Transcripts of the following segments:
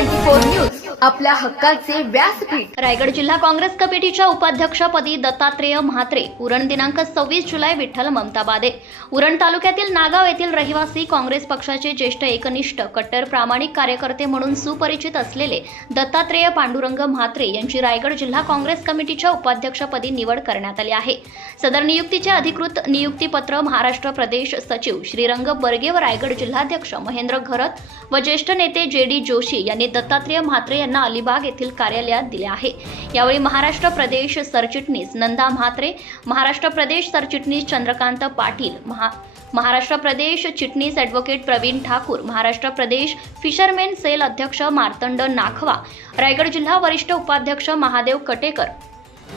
24 News. आपल्या हक्काचे व्यासपीठ. रायगड जिल्हा काँग्रेस कमिटीच्या उपाध्यक्षपदी दत्तात्रेय म्हात्रे. उरण दिनांक सव्वीस जुलै विठ्ठल ममताबादे. उरण तालुक्यातील नागाव येथील रहिवासी काँग्रेस पक्षाचे ज्येष्ठ एकनिष्ठ कट्टर प्रामाणिक कार्यकर्ते म्हणून सुपरिचित असलेले दत्तात्रेय पांडुरंग म्हात्रे यांची रायगड जिल्हा काँग्रेस कमिटीच्या उपाध्यक्षपदी निवड करण्यात आली आहे. सदर नियुक्तीचे अधिकृत नियुक्तीपत्र महाराष्ट्र प्रदेश सचिव श्रीरंग बर्गे व रायगड जिल्हाध्यक्ष महेंद्र घरत व ज्येष्ठ नेते जे डी जोशी यांनी दत्तात्रेय म्हात्रे यांना अलिबाग येथील कार्यालयात दिले आहे. यावेळी महाराष्ट्र प्रदेश सरचिटणीस नंदा म्हात्रे महाराष्ट्र प्रदेश सरचिटणीस चंद्रकांत पाटील महा महाराष्ट्र प्रदेश चिटणीस advocate Pravin Thakur Maharashtra Pradesh fishermen cell अध्यक्ष मार्तंड नाखवा रायगड जिल्हा वरिष्ठ उपाध्यक्ष महादेव कटेकर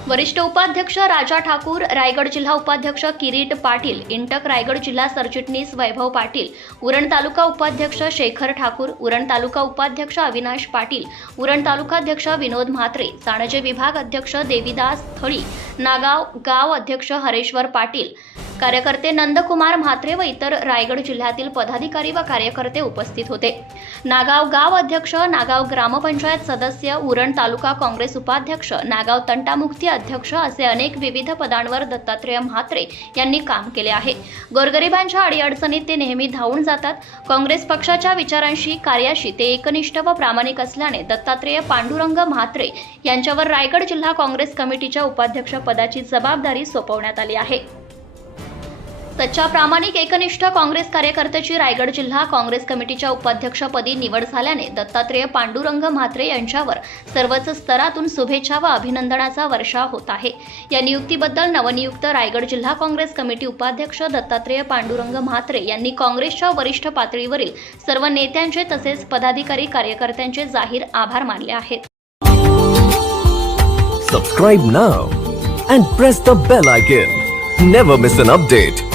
वरिष्ठ उपाध्यक्ष राजा ठाकूर रायगड जिल्हा उपाध्यक्ष किरीट पाटील इंटक रायगड जिल्हा सरचिटणीस वैभव पाटील उरण तालुका उपाध्यक्ष शेखर ठाकूर उरण तालुका उपाध्यक्ष अविनाश पाटील उरण तालुकाध्यक्ष विनोद म्हात्रे चाणजे विभाग अध्यक्ष देविदास थळी नागाव गाव अध्यक्ष हरेश्वर पाटील कार्यकर्ते नंदकुमार म्हात्रे व इतर रायगड जिल्ह्यातील पदाधिकारी व कार्यकर्ते उपस्थित होते. नागाव गाव अध्यक्ष नागाव ग्रामपंचायत सदस्य उरण तालुका काँग्रेस उपाध्यक्ष नागाव तंटामुक्ती अध्यक्ष असे अनेक विविध पदांवर दत्तात्रेय म्हात्रे यांनी काम केले आहे. गोरगरिबांच्या अडीअडचणीत ते नेहमी धावून जातात. काँग्रेस पक्षाच्या विचारांशी कार्याशी ते एकनिष्ठ व प्रामाणिक असल्याने दत्तात्रेय पांडुरंग म्हात्रे यांच्यावर रायगड जिल्हा काँग्रेस कमिटीच्या उपाध्यक्षपदाची जबाबदारी सोपवण्यात आली आहे. सच्चा प्रामाणिक एकनिष्ठ काँग्रेस कार्यकर्त्याची रायगड जिल्हा काँग्रेस कमिटीच्या उपाध्यक्षपदी निवड झाल्याने दत्तात्रेय पांडुरंग म्हात्रे यांच्यावर सर्वच स्तरातून शुभेच्छा व अभिनंदनाचा वर्षाव होत आहे या नियुक्तीबद्दल नवनियुक्त रायगड जिल्हा काँग्रेस कमिटी उपाध्यक्ष दत्तात्रेय पांडुरंग म्हात्रे यांनी काँग्रेसच्या वरिष्ठ पातळीवरील सर्व नेत्यांचे तसेच पदाधिकारी कार्यकर्त्यांचे जाहीर आभार मानले आहेत Subscribe now and press the bell icon. Never miss an update.